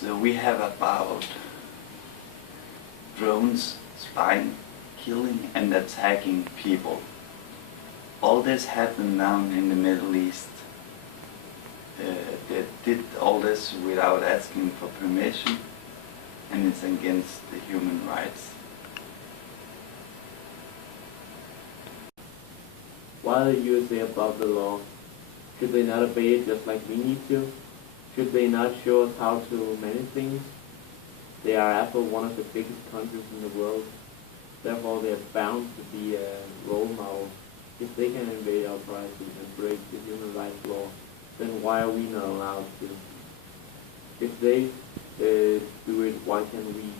So we have about drones spying, killing and attacking people. All this happened down in the Middle East. They did all this without asking for permission, and it's against the human rights. Why are the USA above the law? Should they not obey it just like we need to? Should they not show us how to manage things? They are after one of the biggest countries in the world. Therefore, they are bound to be a role model. If they can invade our privacy and break the human rights law, then why are we not allowed to? If they do it, why can't we?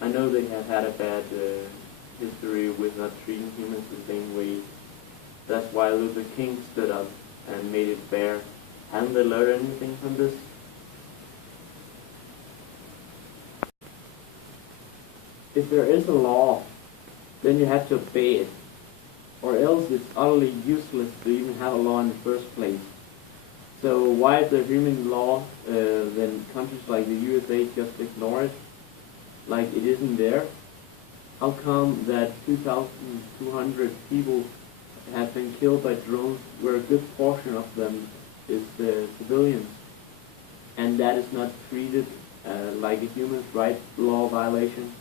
I know they have had a bad history with not treating humans the same way. That's why Luther King stood up and made it fair. Haven't they learned anything from this? If there is a law, then you have to obey it, or else it's utterly useless to even have a law in the first place. So why is there human law, then countries like the USA just ignore it, like it isn't there? How come that 2,200 people have been killed by drones, where a good portion of them is civilians, and that is not treated like a human rights law violation?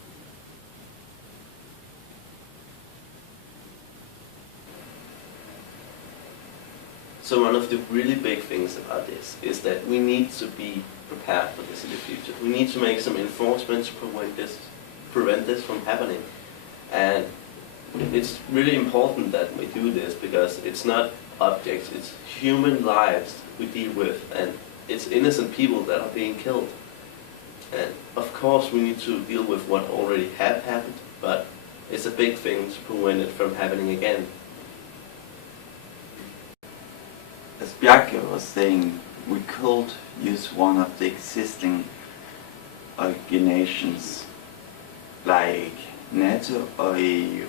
So one of the really big things about this is that we need to be prepared for this in the future. We need to make some enforcement to prevent this from happening. And it's really important that we do this, because it's not objects, it's human lives we deal with, and it's innocent people that are being killed. And of course we need to deal with what already have happened, but it's a big thing to prevent it from happening again. As Bjarke was saying, we could use one of the existing organizations like NATO or EU.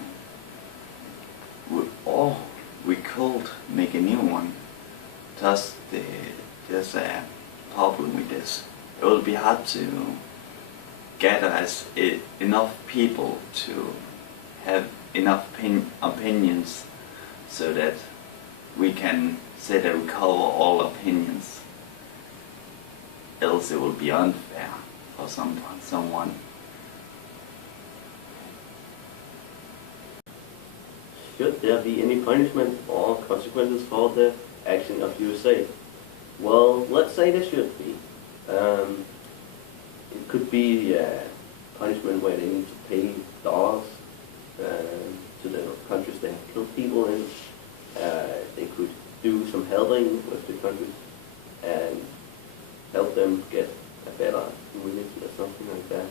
Or we could make a new one. Thus, there's a problem with this. It will be hard to gather enough people to have enough opinions so that we can say that we cover all opinions. Else it will be unfair for someone. Should there be any punishment or consequences for the action of USA? Well, let's say there should be. It could be a punishment where they need to pay dollars to the countries they have killed people in. They could do some helping with the countries and help them get a better community or something like that.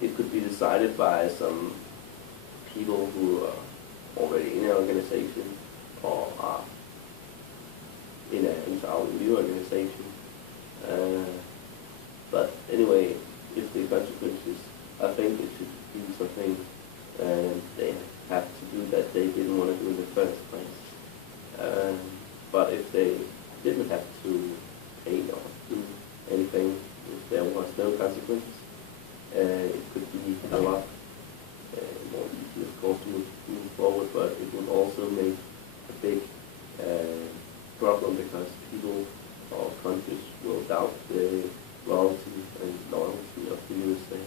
It could be decided by some people who are already in an organization or are in a new organization. But anyway, if the consequences, I think it should be something they have to do that they didn't want to do in the first place. But if they didn't have to pay or do anything, if there was no consequences, it could be a lot more easy, of course, to move forward, but it would also make a big problem, because people or countries will doubt the loyalty of the USA.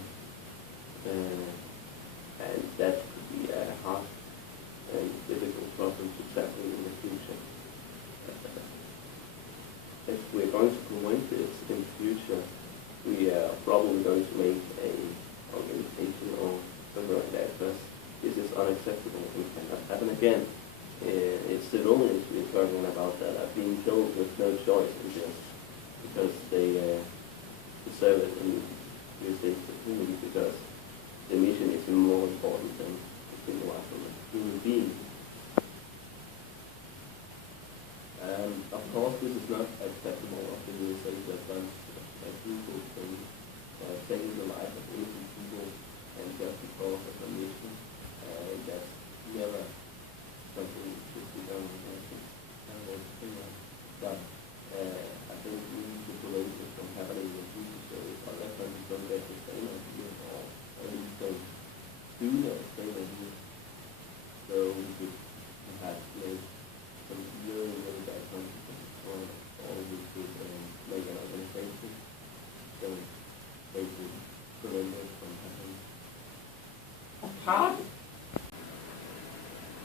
And that could be a hard and difficult problem to tackle in the future. If we're going to prevent it in the future, we are probably going to make an organization or something like that, because this is unacceptable and cannot happen again. It's civilians we're talking about that are being killed with no choice because they deserve it in the USA community, because the mission is more important than the single life of a human being. Of course, this is not acceptable of the USA to have done a brutal thing, taking the life of innocent people, and just because of a mission. That's never something that should be done in a but I think we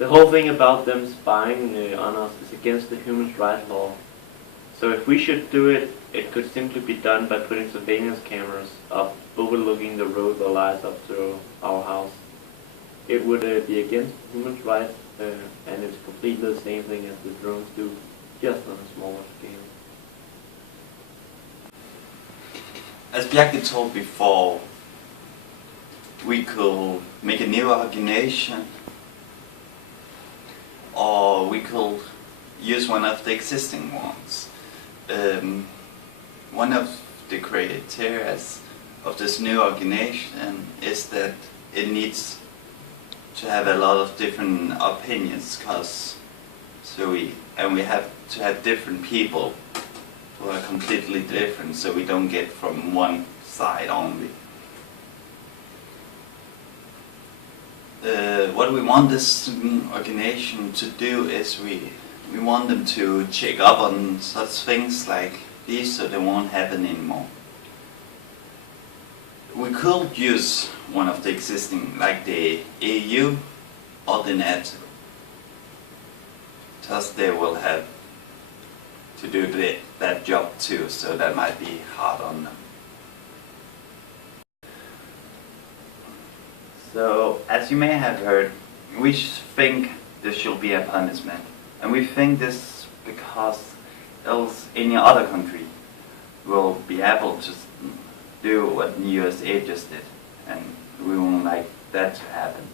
whole thing about them spying on us is against the human rights law. So if we should do it, it could simply be done by putting surveillance cameras up overlooking the road that lies up to our house. It would be against human rights, and it's completely the same thing as the drones do, just on a smaller scale. As Bjarke told before, we could make a new organization, or we could use one of the existing ones. One of the criteria of this new organization is that it needs to have a lot of different opinions, we have to have different people who are completely different, so we don't get from one side only. What we want this organization to do is we want them to check up on such things like these so they won't happen anymore. We could use one of the existing, like the EU or the NATO. Thus they will have to do that job too, so that might be hard on them. So, as you may have heard, we think there should be a punishment. And we think this because else any other country will be able to do what the USA just did. And we won't like that to happen.